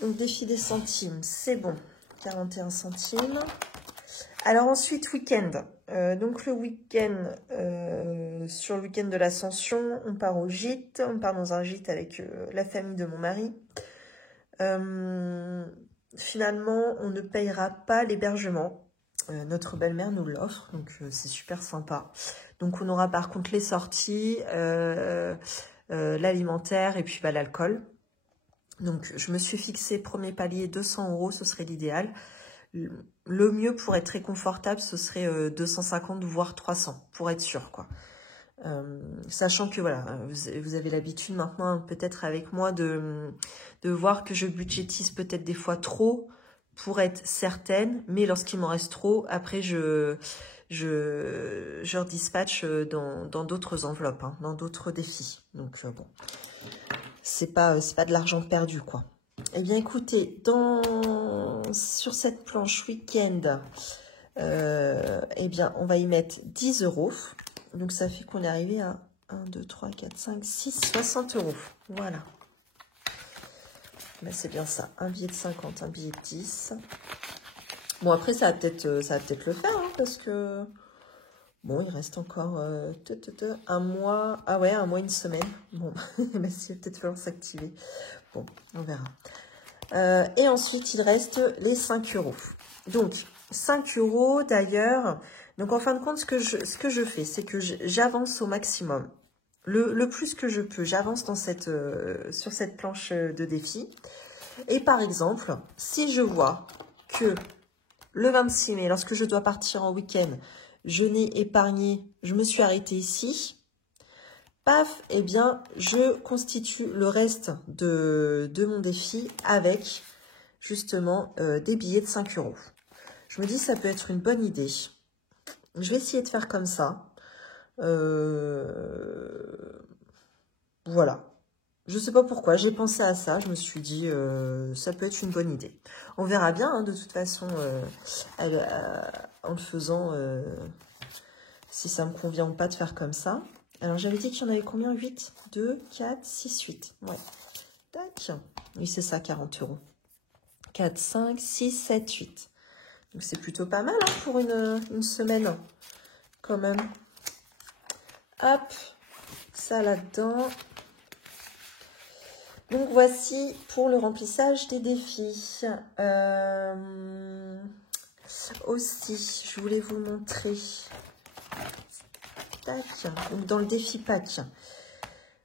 Donc, défi des centimes. C'est bon. 41 centimes. Alors, ensuite, week-end. Donc, le week-end, sur le week-end de l'Ascension, on part au gîte. On part dans un gîte avec la famille de mon mari. Finalement, on ne payera pas l'hébergement. Notre belle-mère nous l'offre, donc c'est super sympa. Donc, on aura par contre les sorties, l'alimentaire et puis bah, l'alcool. Donc, je me suis fixé premier palier 200 €, ce serait l'idéal. Le mieux pour être très confortable, ce serait 250 voire 300 pour être sûr, quoi. Sachant que voilà, vous avez l'habitude maintenant peut-être avec moi de voir que je budgétise peut-être des fois trop pour être certaine, mais lorsqu'il m'en reste trop, après je redispatche dans d'autres enveloppes, hein, dans d'autres défis. Donc bon, c'est pas de l'argent perdu, quoi. Eh bien écoutez, sur cette planche week-end, eh bien on va y mettre 10 €. Donc, ça fait qu'on est arrivé à 1, 2, 3, 4, 5, 6, 60 €. Voilà. Ben, c'est bien ça. Un billet de 50, un billet de 10. Bon, après, ça va peut-être le faire, hein, parce que... Bon, il reste encore un mois. Ah ouais, un mois, une semaine. Bon, ben, si, il va peut-être falloir s'activer. Bon, on verra. Et ensuite, il reste les 5 €. Donc, 5 € d'ailleurs... Donc, en fin de compte, ce que je fais, c'est que j'avance au maximum. Le plus que je peux, j'avance sur cette planche de défi. Et par exemple, si je vois que le 26 mai, lorsque je dois partir en week-end, je n'ai épargné, je me suis arrêtée ici, paf, eh bien, je constitue le reste de mon défi avec, justement, des billets de 5 €. Je me dis, ça peut être une bonne idée. Je vais essayer de faire comme ça. Voilà. Je sais pas pourquoi, j'ai pensé à ça. Je me suis dit, ça peut être une bonne idée. On verra bien, hein, de toute façon, en le faisant, si ça me convient ou pas de faire comme ça. Alors, j'avais dit qu'il y en avait combien? 8, 2, 4, 6, 8. Ouais. Tac. Oui, c'est ça, 40 €. 4, 5, 6, 7, 8. Donc, c'est plutôt pas mal, hein, pour une semaine. Quand même. Hop, ça là-dedans. Donc voici pour le remplissage des défis. Aussi, je voulais vous montrer. Tac. Donc dans le défi pack.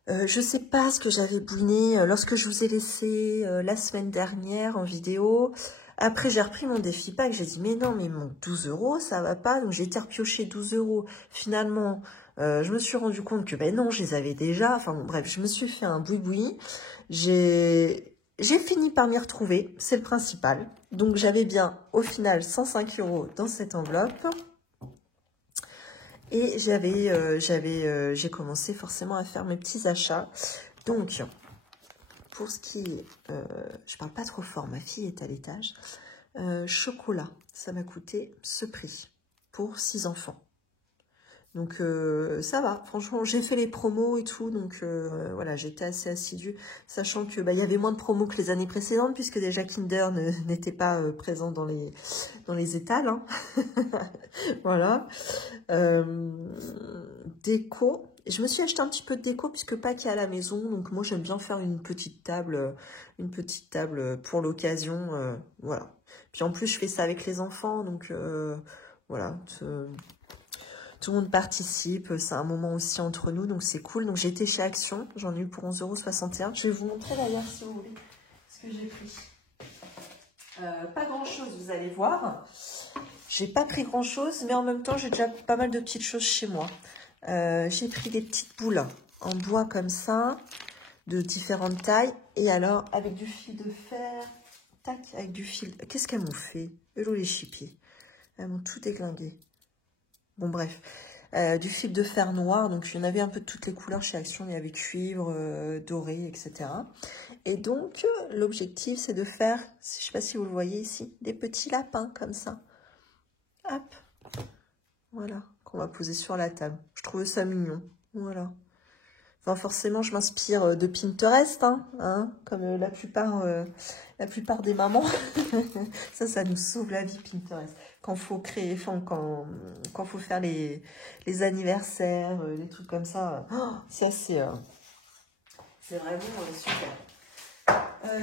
Je sais pas ce que j'avais bouiné lorsque je vous ai laissé la semaine dernière en vidéo. Après, j'ai repris mon défi pack. J'ai dit, mais non, mais mon 12 €, ça va pas. Donc, j'ai été repiocher 12 €. Finalement, je me suis rendu compte que, ben non, je les avais déjà. Enfin, bon, bref, je me suis fait un boui-boui. J'ai fini par m'y retrouver. C'est le principal. Donc, j'avais bien, au final, 105 € dans cette enveloppe. Et j'ai commencé forcément à faire mes petits achats. Donc, pour ce qui est... je parle pas trop fort, ma fille est à l'étage. Chocolat, ça m'a coûté ce prix pour 6 enfants. Donc, ça va. Franchement, j'ai fait les promos et tout. Donc, voilà, j'étais assez assidue. Sachant que bah, y avait moins de promos que les années précédentes, puisque déjà Kinder n'était pas présent dans les étals. Hein. Voilà. Déco. Je me suis acheté un petit peu de déco puisque Pâques est à la maison. Donc moi j'aime bien faire une petite table pour l'occasion. Voilà. Puis en plus je fais ça avec les enfants. Donc voilà. Tout le monde participe, c'est un moment aussi entre nous, donc c'est cool. Donc j'ai été chez Action, j'en ai eu pour 11,61 €. Je vais vous montrer d'ailleurs si vous voulez ce que j'ai pris. Pas grand chose, vous allez voir. J'ai pas pris grand chose, mais en même temps j'ai déjà pas mal de petites choses chez moi. J'ai pris des petites boules en bois comme ça, de différentes tailles. Et alors avec du fil de fer, tac, avec du fil. Qu'est-ce qu'elles m'ont fait? Hello les chippies. Elles m'ont tout déglingué. Bon bref, du fil de fer noir, donc il y en avait un peu de toutes les couleurs chez Action, il y avait cuivre, doré, etc. Et donc l'objectif c'est de faire, je ne sais pas si vous le voyez ici, des petits lapins comme ça. Hop, voilà, qu'on va poser sur la table. Je trouvais ça mignon, voilà. Enfin forcément je m'inspire de Pinterest, hein, comme la plupart des mamans. Ça nous sauve la vie, Pinterest. Quand faut créer, enfin, quand faut faire les anniversaires, les trucs comme ça, ça c'est vraiment super.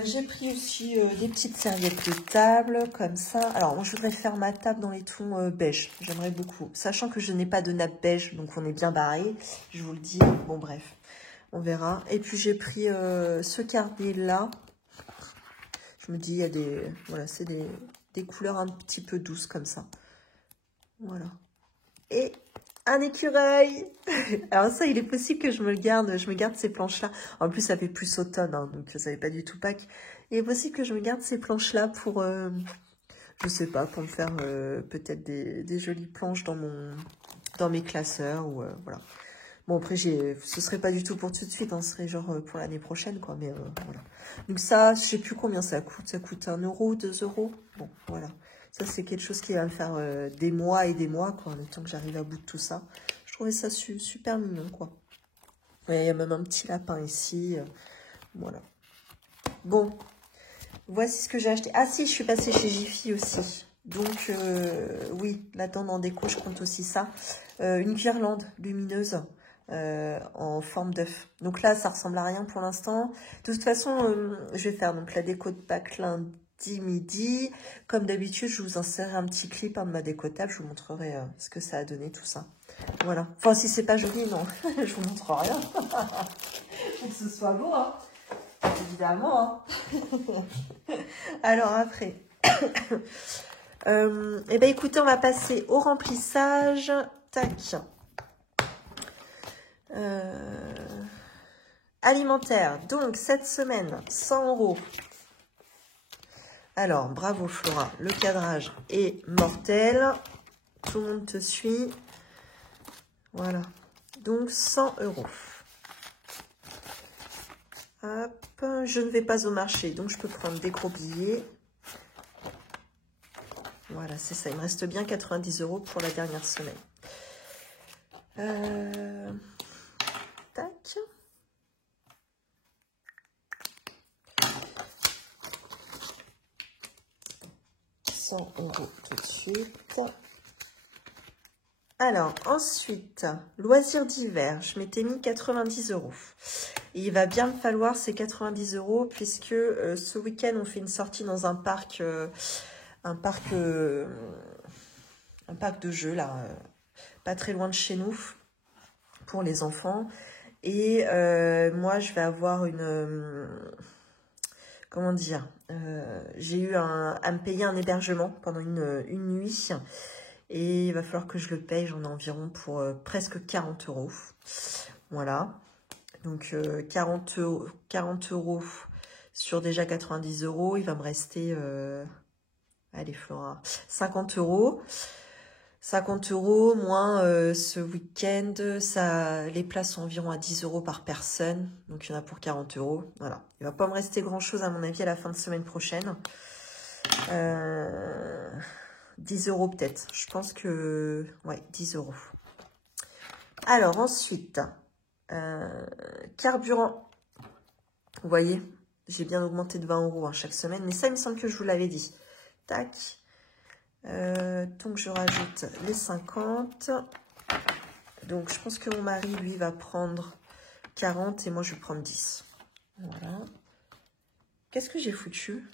J'ai pris aussi des petites serviettes de table, comme ça. Alors moi je voudrais faire ma table dans les tons beige, j'aimerais beaucoup. Sachant que je n'ai pas de nappe beige, donc on est bien barré, je vous le dis. Bon bref, on verra. Et puis j'ai pris ce carnet là. Je me dis, il y a des... Voilà, c'est des couleurs un petit peu douces comme ça. Voilà. Et un écureuil. Alors ça, il est possible que je me garde ces planches-là. En plus, ça fait plus automne, hein, donc ça fait pas du tout Pâques. Il est possible que je me garde ces planches-là pour... je sais pas, pour me faire peut-être des jolies planches dans mes classeurs. Ou voilà. Bon, après, ce serait pas du tout pour tout de suite, hein, ce serait genre pour l'année prochaine, quoi, mais voilà. Donc ça, je sais plus combien ça coûte 1 €, 2 €, bon, voilà. Ça, c'est quelque chose qui va me faire des mois et des mois, quoi, le temps que j'arrive à bout de tout ça. Je trouvais ça super mignon, quoi. Ouais, il y a même un petit lapin ici, voilà. Bon, voici ce que j'ai acheté. Ah si, je suis passée chez Jiffy aussi. Donc, oui, là-dedans, dans déco, je compte aussi ça. Une guirlande lumineuse. En forme d'œuf. Donc là, ça ressemble à rien pour l'instant. De toute façon, je vais faire donc la déco de Pâques lundi midi. Comme d'habitude, je vous insérerai un petit clip de ma déco de table. Je vous montrerai ce que ça a donné, tout ça. Voilà. Enfin, si c'est pas joli, non. Je vous montre rien. Faut que ce soit beau, hein. Évidemment, hein. Alors après... eh ben écoutez, on va passer au remplissage. Tac. Alimentaire, donc cette semaine 100 €. Alors bravo Flora, le cadrage est mortel, tout le monde te suit. Voilà, donc 100 €. Hop, je ne vais pas au marché, donc je peux prendre des gros billets. Voilà, c'est ça, il me reste bien 90 € pour la dernière semaine. Tac. 100 € tout de suite. Alors, ensuite, loisirs d'hiver, je m'étais mis 90 €. Et il va bien me falloir ces 90 € puisque ce week-end, on fait une sortie dans un parc de jeux, là, pas très loin de chez nous, pour les enfants. Et moi, je vais avoir comment dire, j'ai eu à me payer un hébergement pendant une nuit. Et il va falloir que je le paye, j'en ai environ pour presque 40 €. Voilà. Donc 40 € sur déjà 90 €. Il va me rester, allez Flora, 50 €. 50 € moins ce week-end, les places sont environ à 10 € par personne. Donc il y en a pour 40 €. Voilà. Il va pas me rester grand-chose à mon avis à la fin de semaine prochaine. 10 € peut-être. Je pense que... Ouais, 10 €. Alors ensuite, carburant. Vous voyez, j'ai bien augmenté de 20 € chaque semaine. Mais ça, il me semble que je vous l'avais dit. Tac. Donc je rajoute les 50. Donc je pense que mon mari, lui, va prendre 40 et moi, je vais prendre 10. Voilà. Qu'est-ce que j'ai foutu?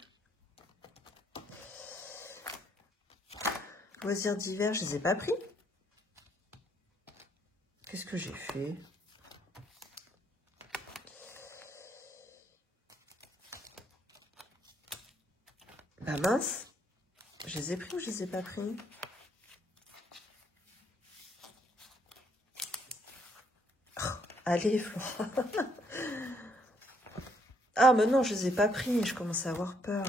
Loisirs d'hiver, je ne les ai pas pris. Qu'est-ce que j'ai fait? Bah mince. Je les ai pris ou je les ai pas pris? Oh, allez, Flora. Ah, mais non, je les ai pas pris. Je commence à avoir peur.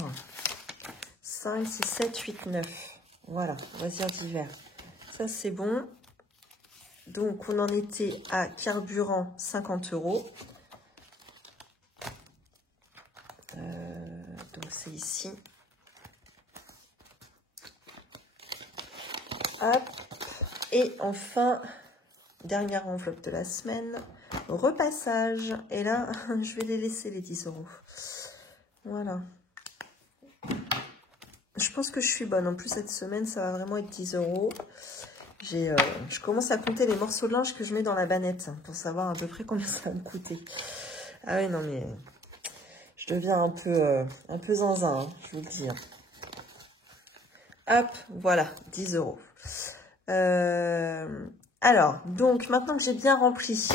5, 6, 7, 8, 9. Voilà, loisirs d'hiver. Ça, c'est bon. Donc, on en était à carburant 50 €. Donc, c'est ici. Hop. Et enfin, dernière enveloppe de la semaine. Repassage. Et là, je vais les laisser, les 10 €. Voilà. Je pense que je suis bonne. En plus, cette semaine, ça va vraiment être 10 €. Je commence à compter les morceaux de linge que je mets dans la bannette pour savoir à peu près combien ça va me coûter. Ah oui, non, mais je deviens un peu zinzin, hein, je vous le dis. Hop, voilà, 10 €. Alors, donc, maintenant que j'ai bien rempli,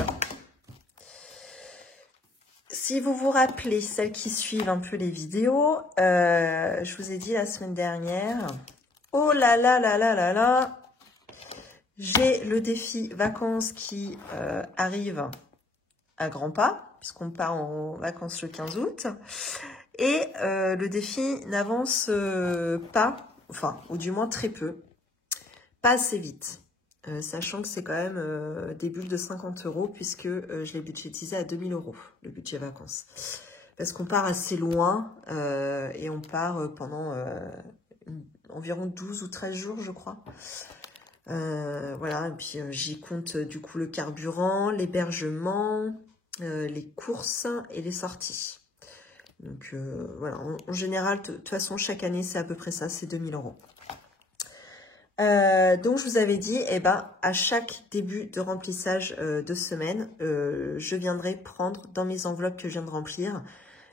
si vous vous rappelez, celles qui suivent un peu les vidéos, je vous ai dit la semaine dernière, oh là là là là là là, j'ai le défi vacances qui arrive à grands pas, puisqu'on part en vacances le 15 août. Et le défi n'avance pas, enfin, ou du moins très peu, pas assez vite. Sachant que c'est quand même des bulles de 50 €, puisque je l'ai budgétisé à 2000 €, le budget vacances. Parce qu'on part assez loin, et on part pendant environ 12 ou 13 jours, je crois. Voilà, et puis j'y compte du coup le carburant, l'hébergement, les courses et les sorties. Donc voilà, en général, de toute façon, chaque année, c'est à peu près ça, c'est 2000 €. Donc je vous avais dit, eh ben, à chaque début de remplissage de semaine, je viendrai prendre dans mes enveloppes que je viens de remplir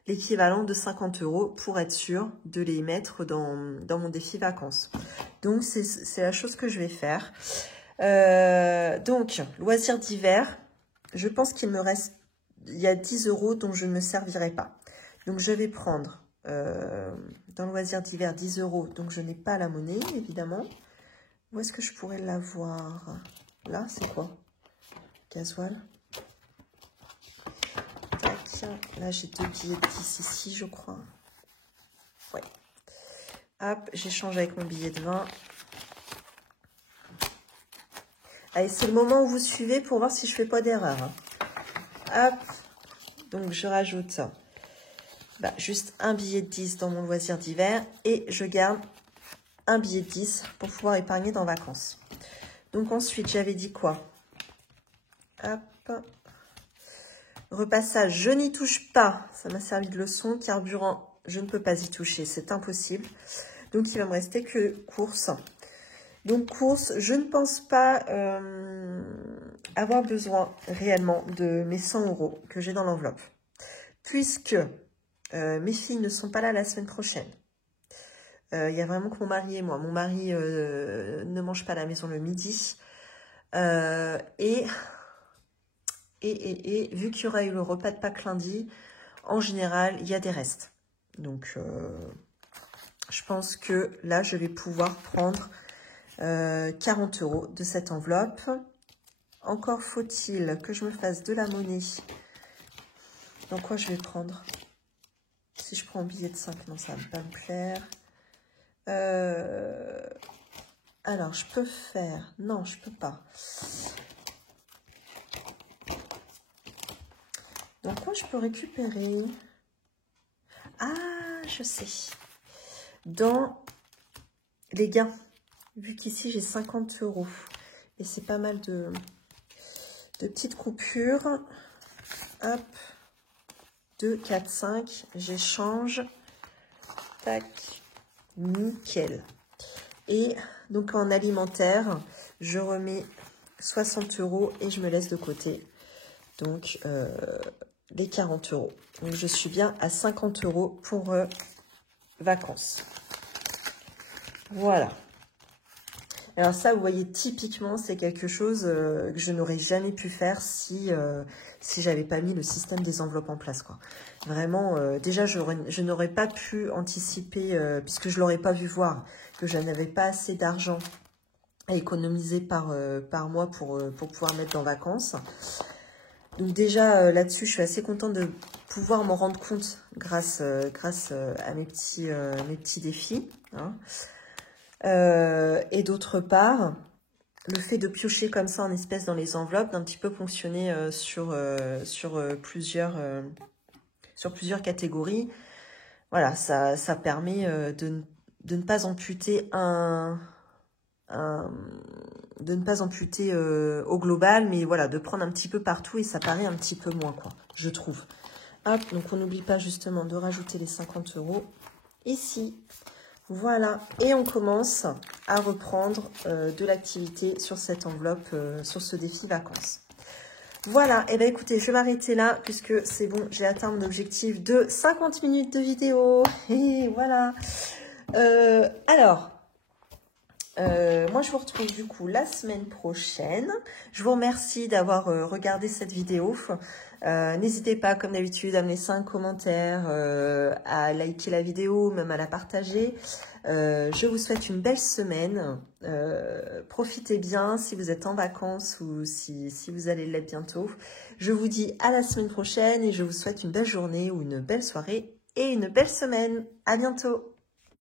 l'équivalent de 50 € pour être sûr de les mettre dans mon défi vacances. Donc c'est la chose que je vais faire. Donc, loisirs d'hiver, je pense qu'il me reste, il y a 10 € dont je ne me servirai pas. Donc, je vais prendre dans loisirs d'hiver 10 €, donc je n'ai pas la monnaie, évidemment. Où est-ce que je pourrais l'avoir? Là, c'est quoi? Gasoil. Tac. Là, j'ai 2 billets de 10 ici, je crois. Ouais. Hop, j'échange avec mon billet de 20. Allez, c'est le moment où vous suivez pour voir si je fais pas d'erreur. Hop. Donc, je rajoute juste un billet de 10 dans mon loisir d'hiver et je garde un billet de 10 pour pouvoir épargner dans vacances. Donc, ensuite, j'avais dit quoi? Hop. Repassage, je n'y touche pas. Ça m'a servi de leçon. Carburant, je ne peux pas y toucher. C'est impossible. Donc, il va me rester que courses. Donc, courses, je ne pense pas avoir besoin réellement de mes 100 € que j'ai dans l'enveloppe. Puisque mes filles ne sont pas là la semaine prochaine. Il y a vraiment que mon mari et moi. Mon mari ne mange pas à la maison le midi. Et vu qu'il y aura eu le repas de Pâques lundi, en général, il y a des restes. Donc, je pense que là, je vais pouvoir prendre 40 € de cette enveloppe. Encore faut-il que je me fasse de la monnaie. Dans quoi je vais prendre? Si je prends un billet de 5, non, ça ne va pas me plaire. Alors, je peux faire... Non, je peux pas. Donc, quoi je peux récupérer? Ah, je sais. Dans les gains. Vu qu'ici, j'ai 50 €. Et c'est pas mal de petites coupures. Hop. 2, 4, 5. J'échange. Tac. Nickel. Et donc, en alimentaire, je remets 60 € et je me laisse de côté. Donc, les 40 €. Donc, je suis bien à 50 € pour vacances. Voilà. Alors ça, vous voyez, typiquement, c'est quelque chose que je n'aurais jamais pu faire si j'avais pas mis le système des enveloppes en place, quoi. Vraiment, déjà, je n'aurais pas pu anticiper, puisque je l'aurais pas vu voir, que je n'avais pas assez d'argent à économiser par mois pour pouvoir mettre en vacances. Donc déjà, là-dessus, je suis assez contente de pouvoir m'en rendre compte grâce à mes petits défis, hein. Et d'autre part, le fait de piocher comme ça en espèces dans les enveloppes, d'un petit peu fonctionner sur plusieurs catégories, voilà, ça permet de ne pas amputer de ne pas amputer au global, mais voilà, de prendre un petit peu partout et ça paraît un petit peu moins, quoi, je trouve. Hop, donc on n'oublie pas justement de rajouter les 50 € ici. Voilà, et on commence à reprendre de l'activité sur cette enveloppe, sur ce défi vacances. Voilà, et bien écoutez, je vais m'arrêter là, puisque c'est bon, j'ai atteint mon objectif de 50 minutes de vidéo. Et voilà. Alors, moi je vous retrouve du coup la semaine prochaine. Je vous remercie d'avoir regardé cette vidéo. N'hésitez pas, comme d'habitude, à me laisser un commentaire, à liker la vidéo, même à la partager. Je vous souhaite une belle semaine. Profitez bien si vous êtes en vacances ou si vous allez l'être bientôt. Je vous dis à la semaine prochaine et je vous souhaite une belle journée ou une belle soirée et une belle semaine. À bientôt.